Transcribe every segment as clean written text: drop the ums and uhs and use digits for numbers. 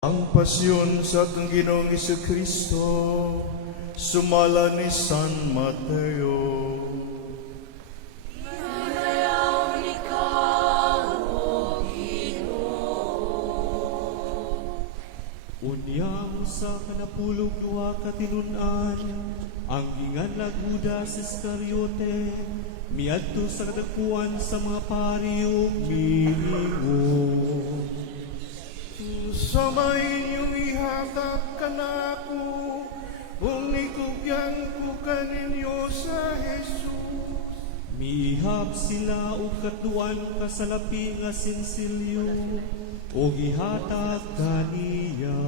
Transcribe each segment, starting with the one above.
Ang pasyon sa ating Ginoong Jesucristo, sumala ni San Mateo. Inayaw ikaw, O Ginoo. Unyang sa kanapulog duha katinunan, ang gingan laguda sa Iscariote, miadto sa kadakuan sa mga pari ug miingon. Sama inyong ihatag ka na ako, kung ikugyan ko kaninyo sa Jesus. Mihap sila ug katuan kasalapi nga sinsilyo, ug ihatag kaniya.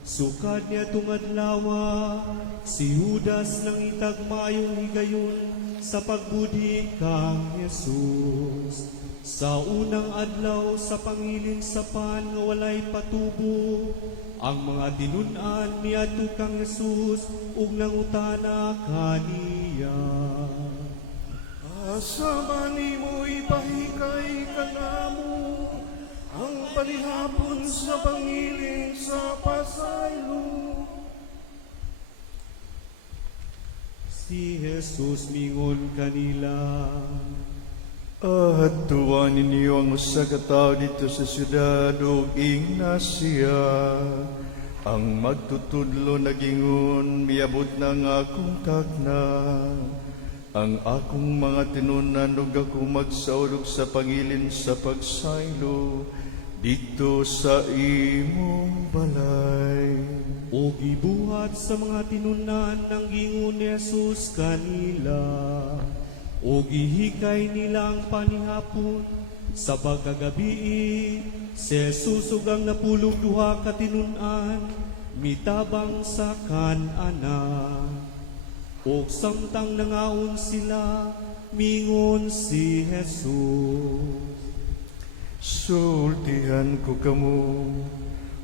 Sukad niya tungadlawa, si Judas nang itagmayong higayon sa pagbudhi kang Jesus. Sa unang adlaw sa pangilin sa pan nga walay patubo, ang mga tinun-an niadto kang Jesus ug nangutana kaniya. Asa man nimo ipahikay kanamo ang panihapon sa pangiling sa pasaylo. Si Jesus mingon kanila, At tuwan ninyo ang usa ka tawo dito sa syudad o Ignacia. Ang magtutudlo nagingon, miabot na ang akong takna. Ang akong mga tinunan ug ako magsaulog sa pangilin sa pagsaylo dito sa imong balay. o gibuhat sa mga tinunan ng gingon ni Jesus kanila, o gihikay nilang panihapon sa pagkagabi. Si Jesus ug ang napulog duha ka tinunan mitabang sa kan-ana. O samtang nangaon sila, mingon si Jesus, Sultihan ko kamo,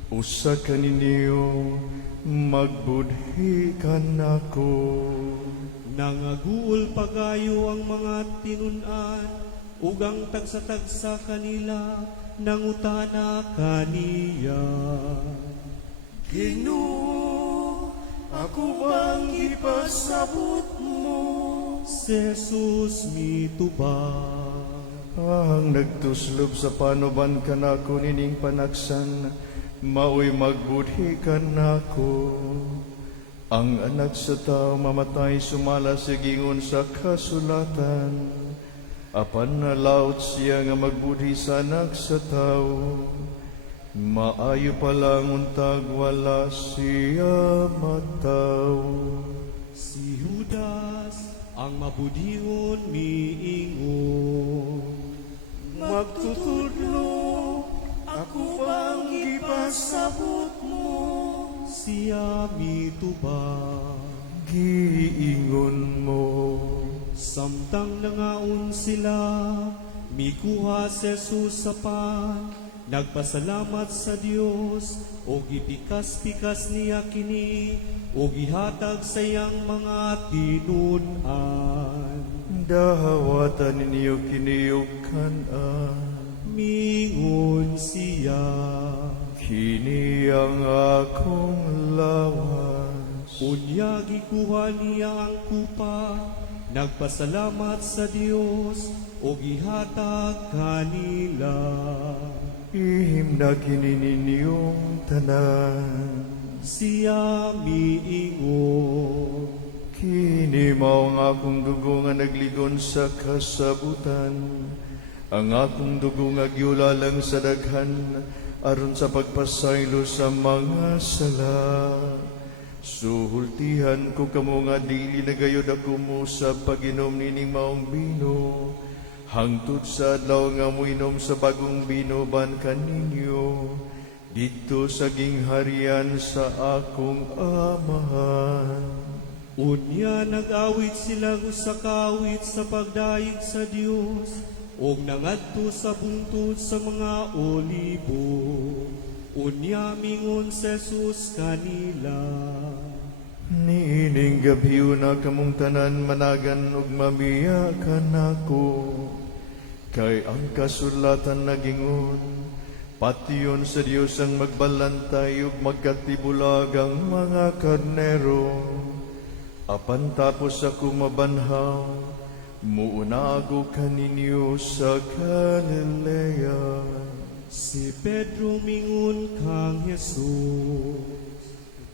usa ka ninyo, magbudhi ka nako. nangaguol pagayo ang mga tinunan, ug ang tagsa-tagsa kanila nangutana kaniya. Ginoo, ako bang ipasabot mo? Si Jesus mitubag, Ang nagtuslob sa panuban ka nako nining panaksan, maoy magbudhi ka nako. Ang anak sa tao mamatay sumala sa gingon sa kasulatan. Apan nalaot siya nga magbudhi sa anak sa tao. Maayo pa lang untag wala siya mataw. si Judas ang mabudihon miingon, Magtutudlo, ako bang ipasabot mo? siya mitubag. Giingon mo. Samtang nangaon sila, mikuha si Jesus sa pan, nagpasalamat sa Dios, o gipikas-pikas niya kini, o gihatag sa iyang mga tinunan. Dawatan ninyo kiniyukan Mingon siya, kini ang akong lawas. unya gikuha niya ang kupa, nagpasalamat sa Dios, o gihatag kanila. Ihimna kini ninyong tanan. Siya miingon, Kini mao ang akong dugo nga nagligon sa kasabutan. Ang akong dugo nga giulalang sa daghan aron sa pagpasaylo sa mga sala. Suhultihan ko kamo nga dili na gayud ako mo sa pag-inom nining maong bino, hangtod sa adlaw nga moinom sa bagong bino ban kaninyo dito sa gingharian sa akong amahan. unya nag-awit sila sa kawit sa pagdaig sa Dios, ug nangadto sa bungtod sa mga olibo. Unya mingon si Jesus kanila, Niining gabiyo na kamong tanan managan ug mamiyakan ako. Kay ang kasulatan nagingon, Patyon sa Dios ang magbalantay ug magkatibulag ang mga karnero. Apan tapos ako mabanhaw, muuna ako kaninyo sa Galilea. Si Pedro mingun kang Jesus.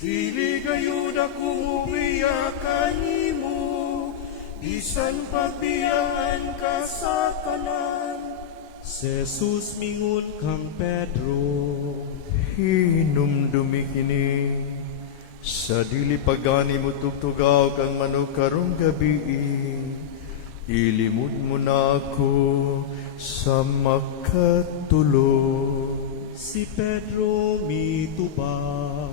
Dili gayon ako mubiyakan nimo, bisan pagbiyangan ka sa tanan. Si Jesus mingun kang Pedro. Hinumdumi kini, sa dili pagani mo tugtugaw kang manok karong gabi. Ilimod mo na ako sa makatulog. Si Pedro mitubag.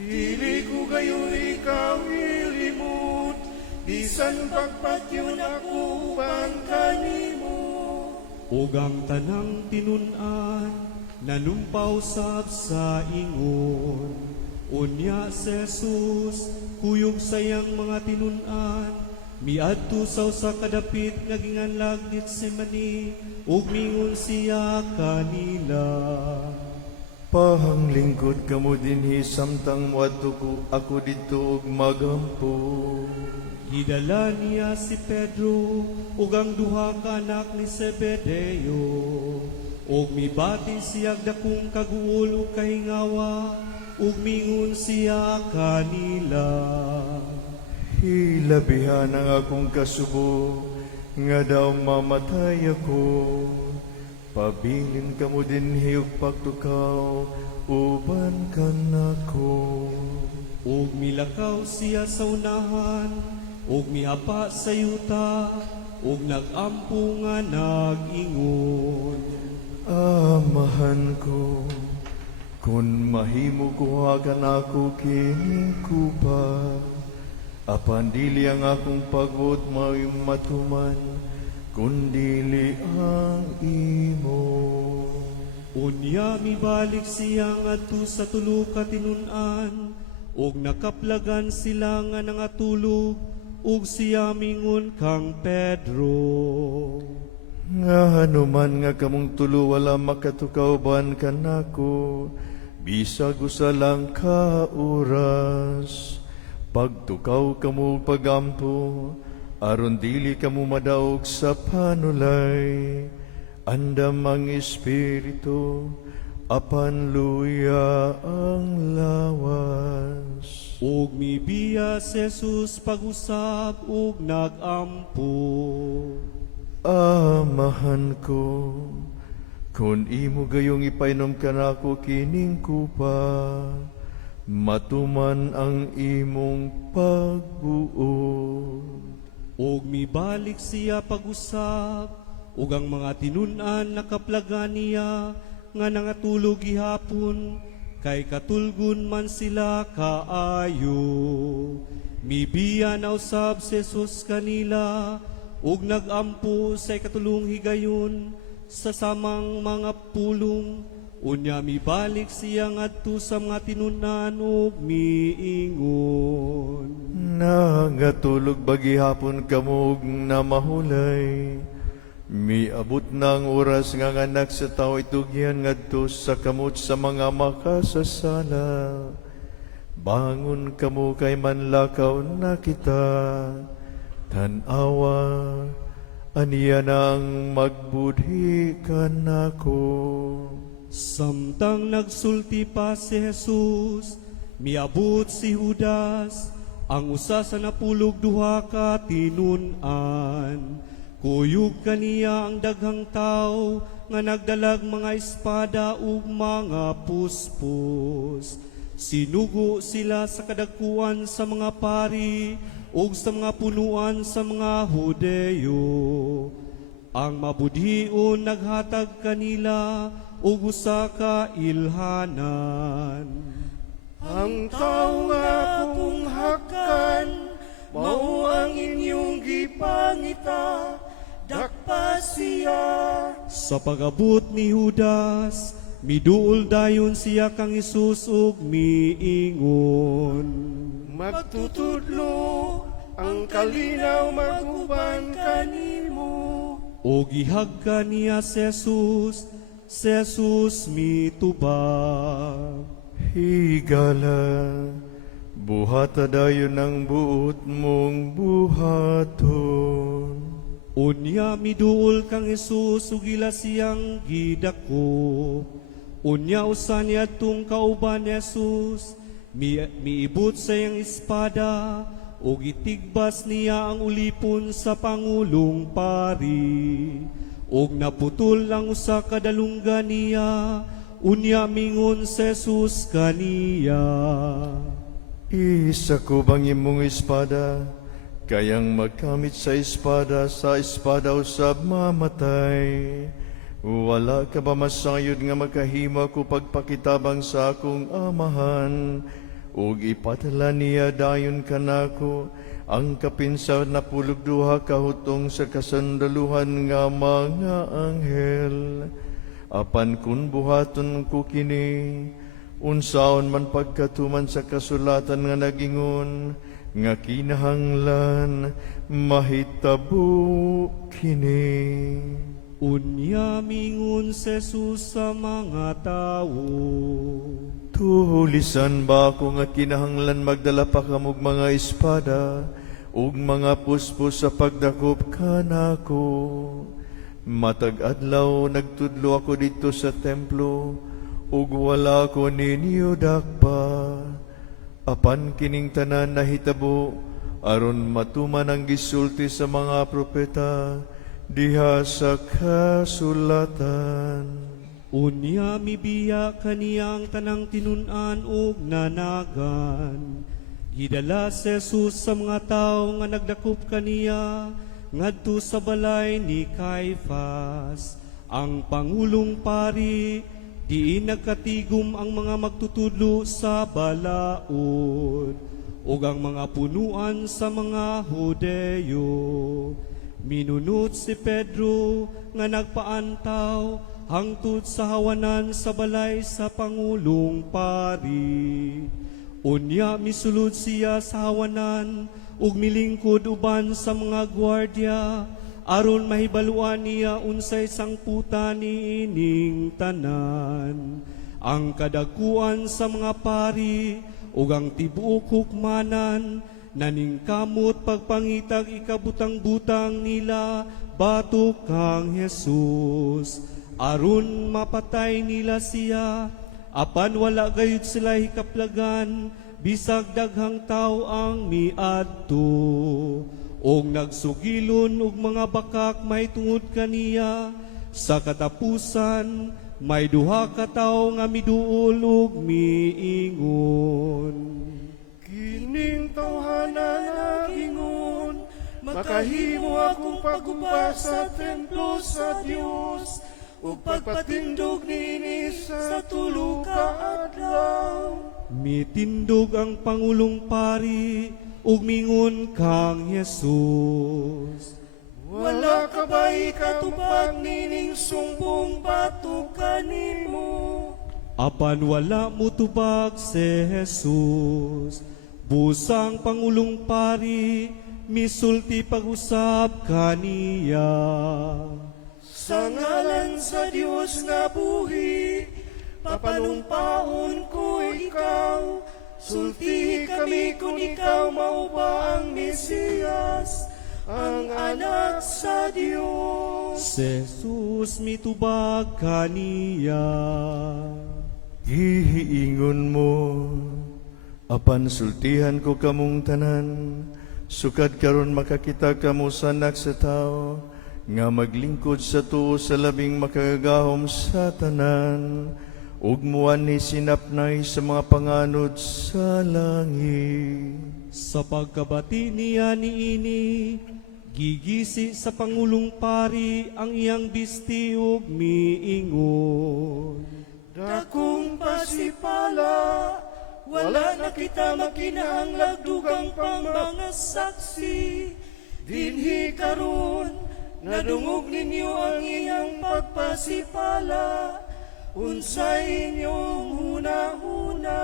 Dili ko gayon ikaw ilimot, bisan pagpatyon ako uban kanimo. Ug ang tanang tinun-an nanumpaw sab sa ingon. Unya si Jesus kuyog sayang mga tinun-an, miadto sa usa ka dapit nga ginganlag Getsemani, ug mingon siya kanila. Pahanglingkod kamo dinhi samtang muadto ko ako dito ug magampo. Hidala niya si Pedro ug ang duha ka anak ni Zebedeo, ug mibati siya dakong kaguol ug kahingawa, ug mingon siya kanila. Hilabihan ang akong kasubo, nga daw mamatay ako. Pabilin kamo dinhi ug pagtukaw, uban kan nako. Ug milakaw siya sa unahan, ug miapa sa yuta, ug nagampo nga nag-ingon. Amahan ko, kun mahimo kuhagan ako kining kupa, apan dili ang akong pagbuot may matuman, kundili ang imo. Unya mibalik siya ngadto sa tulo ka tinun-an, ug nakaplagan sila nga nangatulog, ug siya mingon kang Pedro. Nga hanuman nga kamong tulo wala makatukaw ban kanako, bisag usa lang ka oras. Pagtukaw kamo pagampo, aron dili kamo madaog sa panulay. Andam ang espiritu, apan luya ang lawas. Ug mibiya si Jesus pag-usab ug nagampo. Amahan ko, kun imo gayong ipainom ka nako kining kupa, matuman ang imong pagbuod. Ug mibalik siya pag-usab, ug ang mga tinun-an nakaplagan niya nga nangatulog gihapon, kay katulgon man sila kaayo. Mibiya na usab si Jesus kanila, ug nagampo sa ikatulong higayon sa samang mga pulong. Unya mibalik siya ngadto sa mga tinunan ug miingon. Nangatulog bagihapon kamog na mahulay. Miabot na ang oras nga anak sa tao itugyan ngadto sa kamot sa mga makasasala. Bangon kamo kay manlakaw na kita. Tanawa, aniya nang magbudhi ka nako. Samtang nagsulti pa si Jesus, miabot si Judas, ang usa sa napulog duha ka tinun-an. Kuyog kaniya ang daghang tao nga nagdalag mga espada ug mga puspos. Sinugo sila sa kadagkuan sa mga pari ug sa mga punuan sa mga Hudeo. Ang mabudhion naghatag kanila ug usa ka ilhanan. Ang tao nga akong hakan, mao ang inyong gipangita, dakpa siya. Sa pag-abot ni Judas, miduol dayon siya kang Isus ug miingon. Magtutudlo, ang kalinaw maguban kanimo. O gihagka niya si Jesus, si Jesus mitubag. Higala, buhata dayon ang buot mong buhaton. Unya miduol kang Jesus ug ila siyang gidako. Unya usa niya tung kauban ni Jesus, miibot sa iyang espada, ug itigbas niya ang ulipon sa Pangulong Pari. Ug naputol ang usa ka dalungga niya, unya mingon si Jesus kaniya. Isa ko bang imong espada, kayang magkamit sa espada usab mamatay. Wala ka ba masayod nga makahimo ko pagpakitabang sa akong amahan, ug ipatala niya dayon kanako ang kapinsa na pulugduha kahutong sa kasandaluhan nga mga anghel. Apan kun buhaton ko kini, unsaon man pagkatuman sa kasulatan nga nagingon, nga kinahanglan mahitabo kini. Unya mingon si Jesus sa mga tawo. Tuhulisan ba ako nga kinahanglan magdala pa kamog mga espada ug mga puspos sa pagdakop kanako? Matag adlaw nagtudlo ako dito sa templo ug wala ko ninyo dakpa. Apan kining tanan nahitabo aron matuman ang gisulti sa mga propeta diha sa kasulatan. Unya mibiya kaniyang tanang tinun-an ug nanagan. Gidala si Jesus sa mga tawo nga nagdakop kaniya ngadto sa balay ni Caifas, ang Pangulong Pari. Diin nagkatigom ang mga magtutudlo sa balaod ug ang mga punuan sa mga Hudeyo. Minunot si Pedro nga nagpaantaw hangtod sa hawanan sa balay sa Pangulong Pari. Unya misulod siya sa hawanan ug milingkod uban sa mga gwardiya aron mahibaluan niya unsay sangputa niining tanan. Ang kadakuan sa mga pari ug ang tibuok hukmanan naningkamot pagpangitag ikabutang-butang nila batok kang Jesus aron mapatay nila siya. Apan wala gayud sila hikaplagan bisag daghang tawo ang miadto. Og nagsugilon og mga bakak may tungod kaniya. Sa katapusan, may duha ka tawo nga miduol ug miingon. Kining tawhana nagingon, makahimo akong pagumba sa templo sa Dios, ug pagpatindog nini sa tulo ka adlaw. Mitindog ang Pangulong Pari ug mingon kang Jesus. Wala ka ba ikatupag nining sumbong batok kanimo? Apan wala mutubag si Jesus. Busang Pangulong Pari, misulti pag-usab kaniya. Sa ngalan sa Dios nga buhi, papanumpaon ko ikaw. Sulti kami kung ikaw mao ba ang Mesiyas, ang anak sa Dios. Si Jesus mitubag kaniya. Gihiingon mo, apan sultihan ko kamong tanan, sukad karon makakita kamo sa anak sa tao, nga maglingkod sa tuo sa labing makagahom sa tanan, ug muan ni sinapnay sa mga panganod sa langit. Sa pagkabati niya niini, gigisi sa Pangulong Pari ang iyang bisti ug miingon. Dakong pasipala, wala na kita makinahanglag dugang pang mga saksi. Dinhi karon, nadungog ninyo ang iyang pagpasipala. Unsay inyong huna-huna,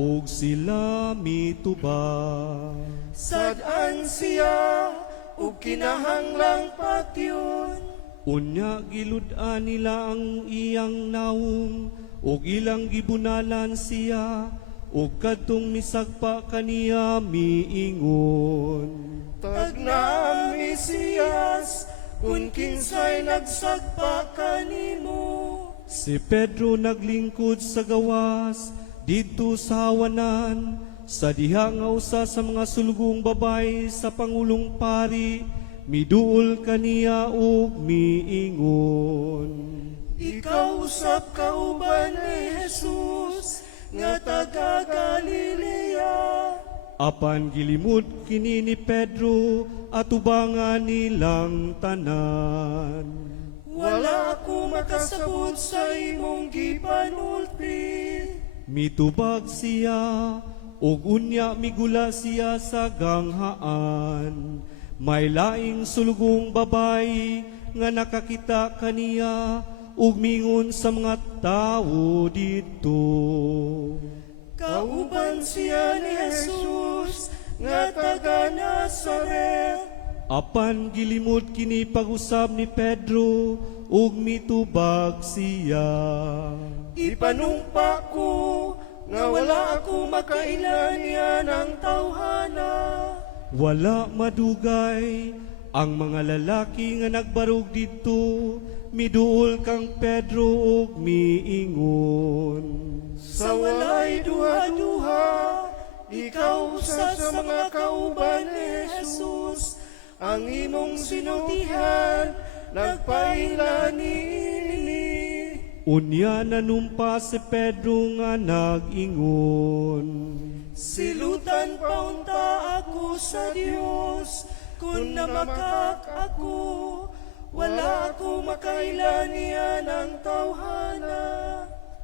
Ug sila mitubag. sadaan siya, ug kinahanglang patyon. Unya gilud-an nila ang iyang naong, ug ilang gibunalan siya, ug kadtong misagpa kaniya miingon. Tagna ang Mesiyas, kun kinsay nagsagpa kanimo. Si Pedro naglingkod sa gawas, dito sa hawanan, sa diha nga usa sa mga sulgong babay sa Pangulong Pari, miduol kaniya ug miingon. Ikaw usab kauban ni Jesus, nga taga Galilea. Apan gilimod kini ni Pedro at ubangan nilang tanan. Wala ako makasabot sa imong gipanulti. Mitubag siya, ug unya migula siya sa ganghaan. May laing sulgong babay nga nakakita kaniya, ug mingon sa mga tawo dito. Kauban siya ni Jesus, nga taga Nazaret. Apan gilimod kini pag-usab ni Pedro, ug mitubag siya. Ipanumpa ko, nga wala ako makailan niya ng tawhana. Wala madugay ang mga lalaki nga nagbarog didto, miduol kang Pedro ug miingon. Sa walay duha-duha, ikaw usa sa mga kauban ni Jesus, ang imong sinutihan, nagpaila niini. Unya nanumpa si Pedro nga nag-ingon. Silutan paunta ako sa Dios, kung namakak ako, wala ako makailan niya ng tawhana.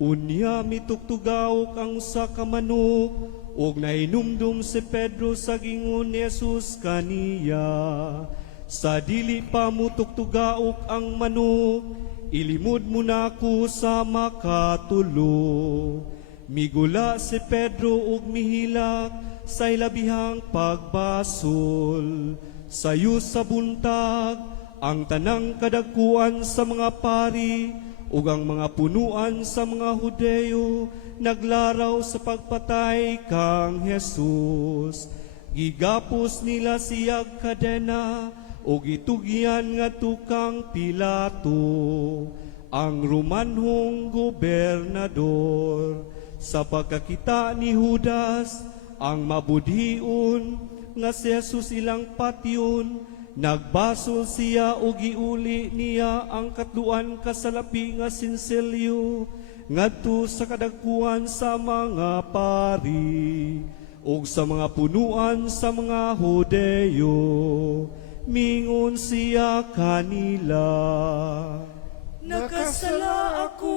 Unya mitugtugaw ang usa ka manok, ug nainumdum si Pedro sa gingon ni Jesus kaniya. Sa dili pa mo tugtugaok ang manok, ilimod mo na ako sa makatulo. Migula si Pedro ug mihilak sa ilabihang pagbasol. Sayo sa buntag ang tanang kadagkuan sa mga pari ug ang mga punuan sa mga Hudeo naglaraw sa pagpatay kang Jesus. Gigapos nila siyag kadena o gitugyan nga tukang Pilato, ang Romanhong gobernador. Sa pagkakita ni Judas, ang mabudhion nga si Jesus ilang patyon, nagbasol siya o giuli niya ang katluan kasalapi nga sinselyo, ngadto sa kadagkuan sa mga pari, ug sa mga punuan sa mga Hudeo. Mingon siya kanila. Nakasala ako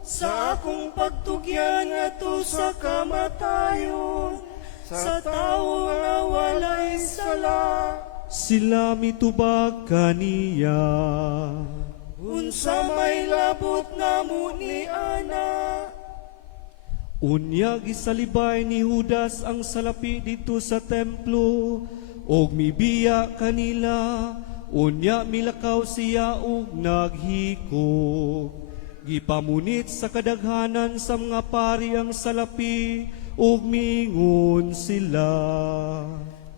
sa akong pagtugyan ato sa kamatayon, sa tao nga walay sala. Sila mitubag kaniya. Unsa may labot namo ni Ana. Unya gisalibay ni Judas ang salapi dito sa templo, og mibiya kanila. Unya milakaw siya og naghikog. Gipamunit sa kadaghanan sa mga pari ang salapi, ug mingon sila.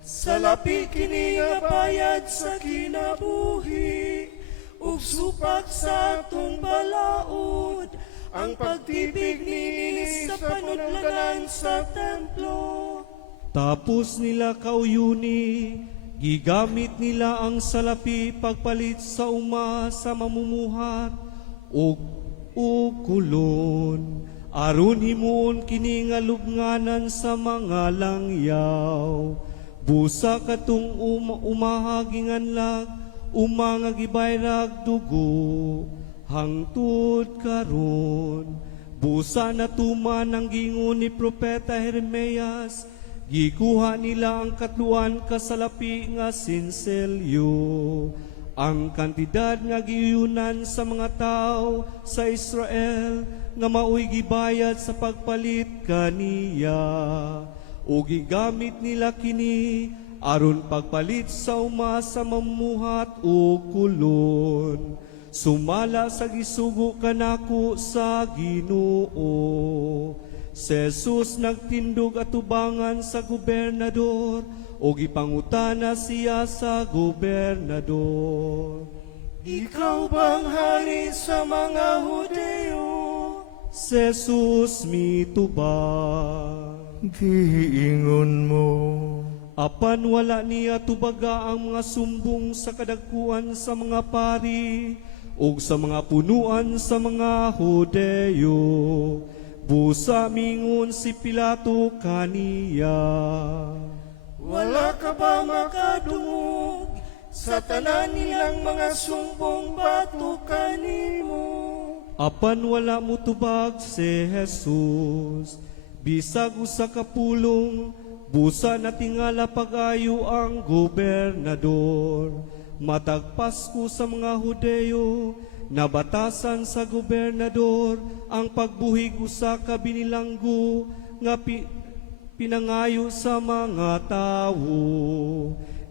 Salapi kini nga bayad sa kinabuhi, ug supak sa atong balaod, ang pagtibig ni sa panudlanan sa templo. Tapos nila kauyuni, gigamit nila ang salapi pagpalit sa uma sa mamumuhat ug kulon, aron himuon kini nga lubnganan sa mga langyaw. Busa katong umahagingan lag, nga gibayrag dugo, hangtod karon. Busa na tuman ang gingon ni Propeta Jeremias, gikuha nila ang katluan kasalapi nga sinselyo. Ang kantidad nga giyunan sa mga tao sa Israel nga maoy gibayad sa pagpalit kaniya. O gigamit nila kini aron pagpalit sa uma sa mamuhat o kulon. Sumala sa gisugo kanako sa Ginoo. Si Jesus nagtindog atubangan sa gobernador, o gipangutana siya sa gobernador. Ikaw bang hari sa mga Hudeo? Si Jesus mitubag. Giingon mo, Apan wala niya tubaga ang mga sumbong sa kadagkuan sa mga pari ug sa mga punuan sa mga Hudeo. Busa mingon si Pilato kaniya. Wala ka ba makadungog sa tanan nilang mga sumbong bato kanimo? Apan wala mo tubag si Jesus. Bisag usa ka pulong, busa na tingala pag-ayo ang gobernador. Matag Pasko sa mga Hudeo, nabatasan sa gobernador ang pagbuhig usa ka binilanggo nga pinangayo sa mga tawo.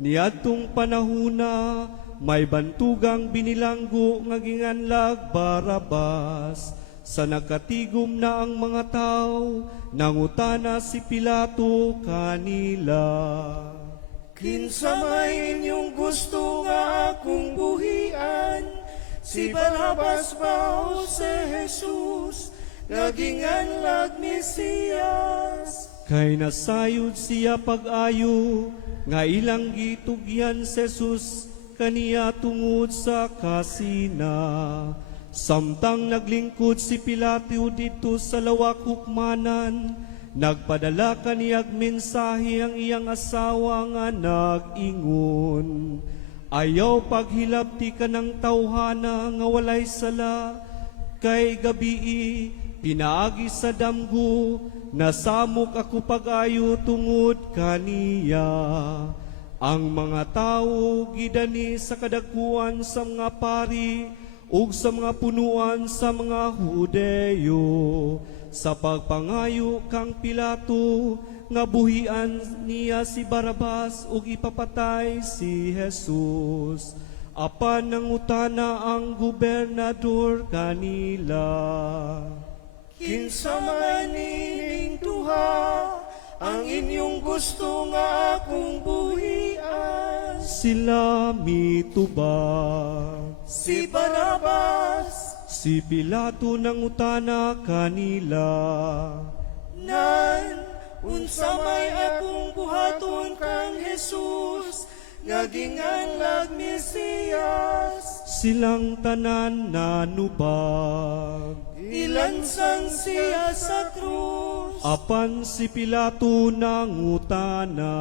Niadtong panahuna, may bantugang binilanggo nga ginganlag Barabas. Sa nagkatigom na ang mga tao, nangutana si Pilato kanila. Kinsa may inyong gusto nga akong buhian? Si Barabas ba o si Jesus? Naginganlag Mesiyas? Kay nasayod siya pag-ayo, nga ilang gitugyan si Jesus kaniya tungod sa kasina. Samtang naglingkod si Pilato dito sa lawak hukmanan, nagpadala kaniyag mensahe ang iyang asawa nga nag-ingon. Ayaw paghilabti ka ng tawhana nga walay sala, kay gabii pinaagi sa damgo, nasamok ako pag-ayo tungod kaniya. Ang mga tao gidani sa kadagkuan sa mga pari ug sa mga punuan sa mga Hudeo, sa pagpangayo kang Pilato nga buhian niya si Barabas ug ipapatay si Jesus. Apan nangutana ang gobernador kanila. Kinsa man ining duha ang inyong gusto nga akong buhian? Sila mitubag. Si Barabas? Si Pilato nangutana kanila. Nan, unsa may akong buhaton kang Jesus, nga ginganlag Mesiyas? Silang tanan nanubag. Ilansang siya sa krus. Apan si Pilato nangutana.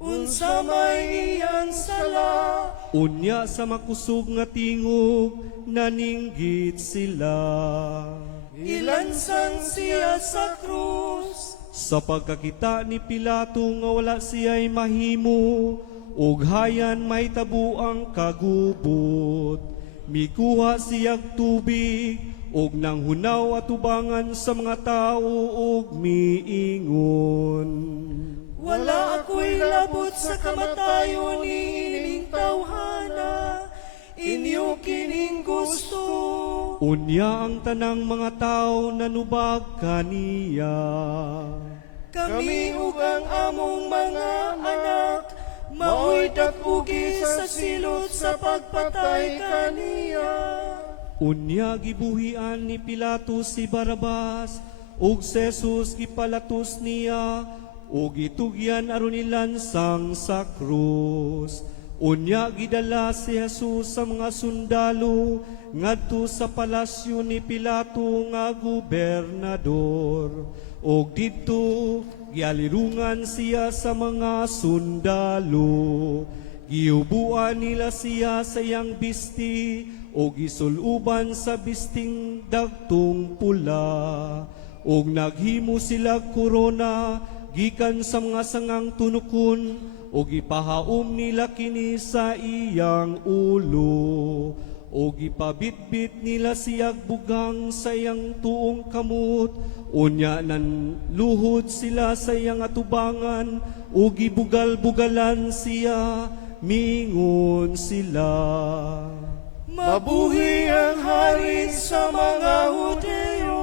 Unsa may iyang sala? Unya sa makusog nga tingog, naninggit sila. Ilansang siya sa krus. Sa pagkakita ni Pilato nga wala siya'y mahimo, ug hayan may tabu ang kagubot. Mikuha siyag tubig, ug nang hunaw at ubangan sa mga tao, ug miingon. Wala ako'y labot sa kamatayon ining tawhana, inyo kining gusto. Unya ang tanang mga tao nanubag kaniya. Kami ug ang among mga anak, maoy dakugi sa silot sa pagpatay kaniya. Unya gibuhian ni Pilato si Barabas, ug si Jesus gipalatos niya, ug gitugyan aron nilansang sa krus. Unya gidala si Jesus sa mga sundalo ngadto sa palasyo ni Pilato nga gobernador. Og didto gialirungan siya sa mga sundalo. Giubuan nila siya sa iyang bisti o gisuluban sa bisting dagtong pula. Og naghimo sila korona gikan sa mga sangang tunukon o gipahaom nila kini sa iyang ulo. o gipabitbit nila siyag bugang sa iyang tuong kamot, unya nan luhod sila sa iyang atubangan, o gibugal-bugalan siya, mingon sila. Mabuhi ang hari sa mga Hudyo.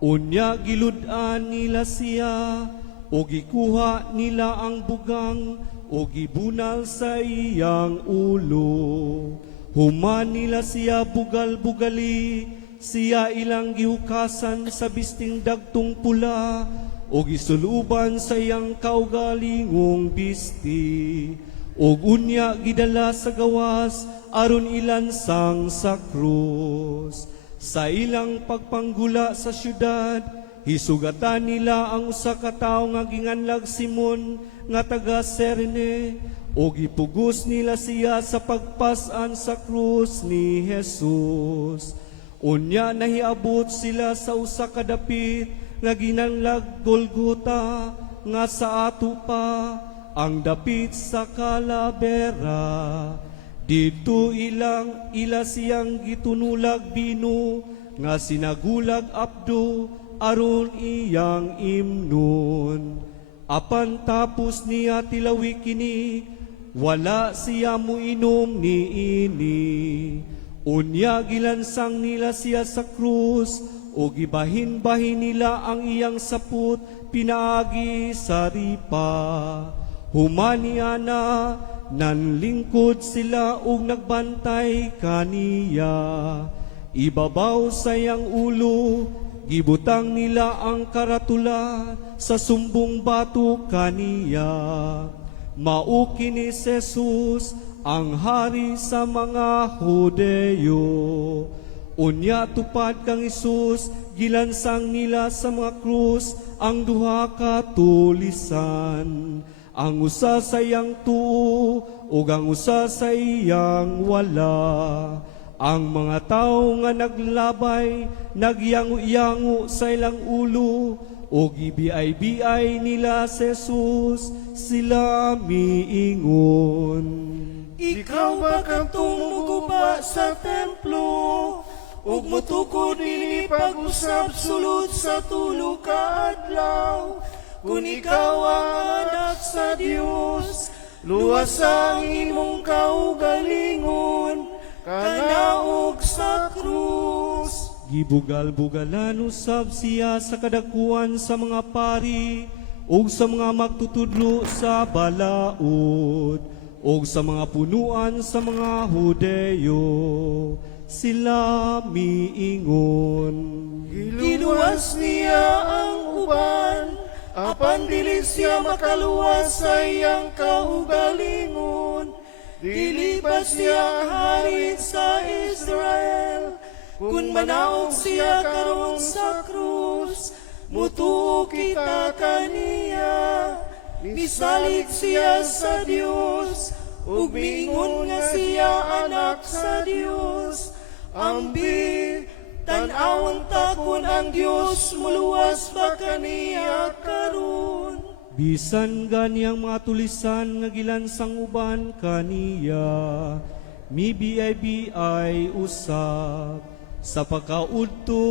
Unya giludan nila siya, o gikuha nila ang bugang, o gibunal sa iyang ulo. Human nila siya bugal-bugali, siya ilang gihukasan sa bisting dagtong pula, o gisuluban sa iyang kaugalingong bisti. O unya gidala sa gawas, aron ilansang sa krus. Sa ilang pagpanggula sa syudad, hisugatan nila ang usa ka tawo nga ginganlag Simon nga taga Sirene, o gipugos nila siya sa pagpasan sa krus ni Jesus. Unya nahiabot sila sa usa ka dapit nga ginanlag Golgota, nga sa ato pa ang dapit sa Calavera. Dito ila siyang gitunulag bino, nga sinagulag abdo aron iyang imnon. Apan tapos niya tilawi kini, wala siya muinom ni ini. Unya gilansang nila siya sa krus, o gibahin-bahin nila ang iyang saput, pinaagi sa ripa. Humaniya na, nanlingkod sila ug nagbantay kaniya. Ibabaw sa iyang ulo, gibutang nila ang karatula sa sumbong bato kaniya. Mauki ni Jesus, ang hari sa mga Hudyo. Unya tupad kang Isus, gilansang nila sa mga krus ang duha ka tulisan. Ang usa sa iyang tuo, ug ang usa sa iyang wala. Ang mga tao nga naglabay, nagyango-yango sa ilang ulo, o gibiay-biay nila si Jesus, sila miingon. Ikaw ba kang tumugupa sa templo? Ug mutukod nini pag-usap sulod sa tulo ka adlaw. Kung ikaw ang anak sa Dios, luwas ang imong kaugalingon, kanaog sa krus. Gibugal-bugalan usab siya sa kadakuan sa mga pari, ug sa mga magtutudlo sa balaod, ug sa mga punuan sa mga Hudyo. Sila miingon. Giluwas niya ang uban, apan dili siya makaluwas sa iyang kaugalingon. Dili ba siya hari sa Israel? Kung manaog siya karon sa krus, mutuo kita kaniya. Misalig siya sa Dios, ug miingon nga siya anak sa Dios. Ambi, tan-awon ta kun ang Dios muluwas ba kaniya karon. Bisan ganiyang mga tulisan nga gilansang uban kaniya, mibiay-biay usab. Sa pagkaudto,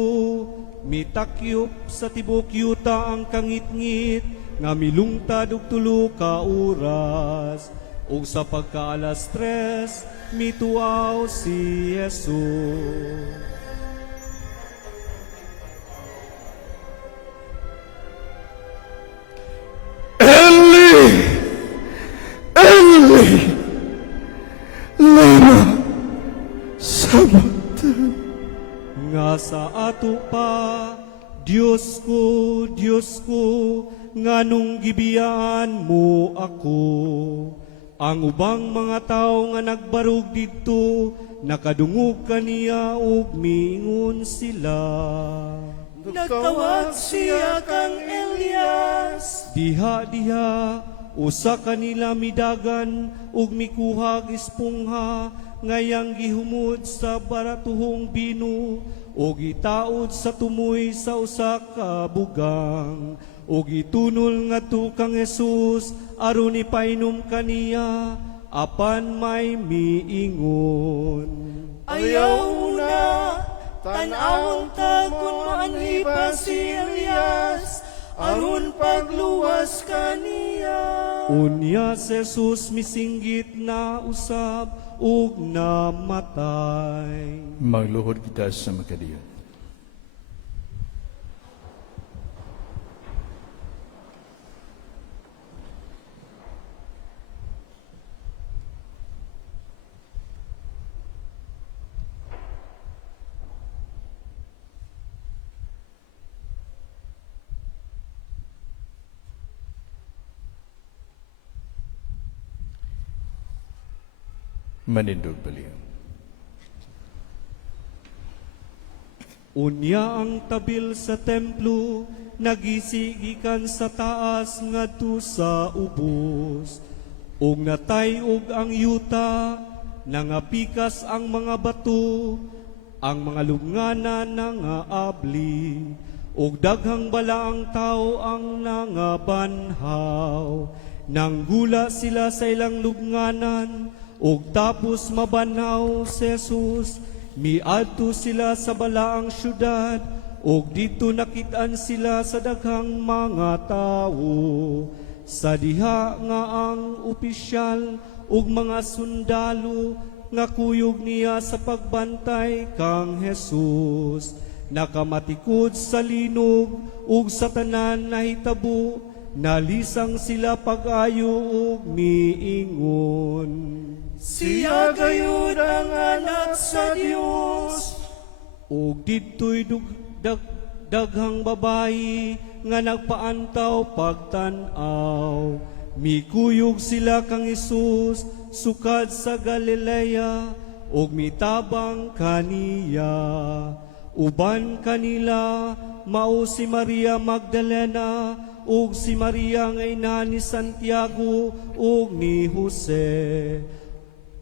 mitakyop sa tibok yuta ang kangit-ngit, nga milungtad og tulo ka oras. Ug sa pagka-alas 3, mituaw si Jesus. Eli, lama sabachthani. Nga sa ato pa, Diyos ko, nganong gibiyaan mo ako. Ang ubang mga tao nga nagbarug didto, nakadungog kaniya ug miingon sila. Nagtawag siya kang Elias. Diha, usa kanila midagan ug mikuhag espongha, ngayang gihumod sa baratuhong bino, o gitaod sa tumoy sa usa ka bugang, o gitunol ngadto kang Jesus aron ipainom kaniya, apan may miingon. Ayaw na, tanawang ta kung maanhi ba si Elias, aron pagluwas kaniya. Unya si Jesus misinggit na usab ug namatay. Magluhod kita sa makadiyan. Manindog baliw. Unya ang tabil sa templo, nagisigikan sa taas ngadto sa ubos. Ug natay-og ang yuta, nangapikas ang mga bato, ang mga lubnganan nangaabli, ug daghang bala ang tao ang nangabanhaw. Nanggula sila sa ilang lubnganan, ug tapos mabanhaw si Jesus, miadto sila sa balaang syudad, ug dito nakitaan sila sa daghang mga tawo. Sa diha nga ang opisyal ug mga sundalo nga kuyog niya sa pagbantay kang Jesus. Nakamatikod sa linog ug sa tanan na hitabo, nalisang sila pag-ayo ug miingon. Siya gayud ang anak sa Dios. Ug dito'y daghang babayi nga nagpaantaw pagtan-aw. Mikuyog sila kang Isus sukad sa Galilea, ug mitabang kaniya. Uban kanila mao si Maria Magdalena ug si Maria nga ina ni Santiago ug ni Jose,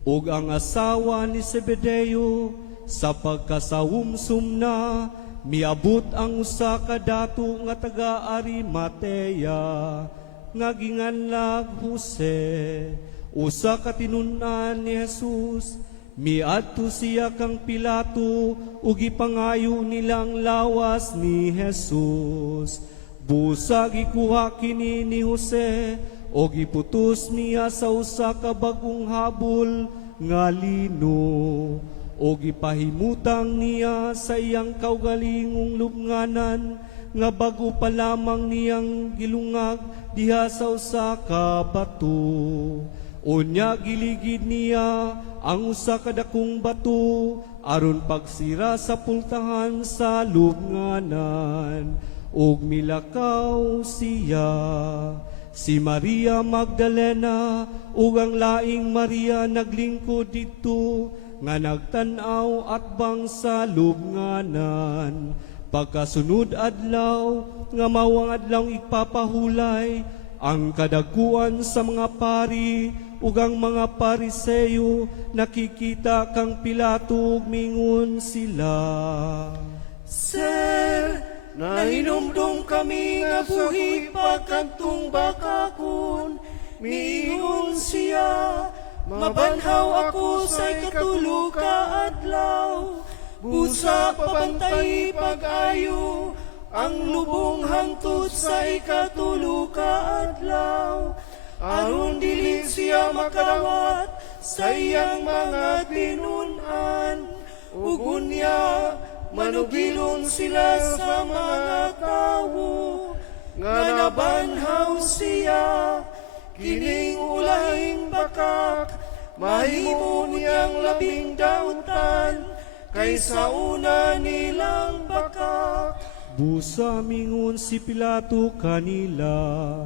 ug ang asawa ni Zebedeo. Sa pagkasawumsum na, miabot ang usa ka dato nga taga Arimatea, nga ginganlag Jose, usa ka tinun-an ni Jesus. Miadto siya kang Pilato, ug ipangayo nilang lawas ni Jesus. Busag ikuha kini ni Jose, ug iputos niya sa usa ka bagong habol nga lino, ug ipahimutang niya sa iyang kaugalingong lubnganan, nga bago pa lamang niyang gilungag diha sa usa ka bato. Unya giligid niya ang usa ka dakong bato aron pagsira sa pultahan sa lubnganan, ug milakaw siya. Si Maria Magdalena ug ang laing Maria naglingkod didto, nga nagtan-aw atbang sa lubnganan. Pagkasunod adlaw, nga mawang adlaw ipapahulay, ang kadaguan sa mga pari ug ang mga Pariseo nakikita kang Pilato ug mingon sila. Sir, nahinumdum kami nga buhi pagkantong bakakon. Miingon siya, mabanhaw ako sa ikatulo ka adlaw. Busa papantay pag-ayo, ang lubong hangtod sa ikatulo ka adlaw. Aron dili siya makadawat sa iyang mga tinun-an. Ugunya, manugilon sila sa mga tawo, nga nabanhaw siya. Kining ulahing bakak, mahimo niyang labing dautan, kaysa una nilang bakak. Busa mingon si Pilato kanila,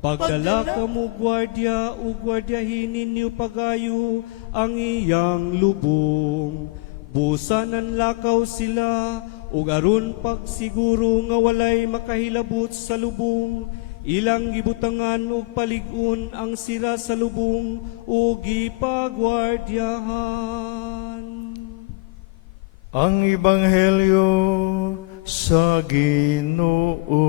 pagdala ka mo gwardya o gwardyahin ninyo pagayo ang iyang lubong. Busa nanlakaw sila, ug aron pagsiguro nga walay makahilabot sa lubong, ilang gibutangan ug palig-on ang sira sa lubong ug gipagwardyahan. Ang Ebanghelyo sa Ginoo.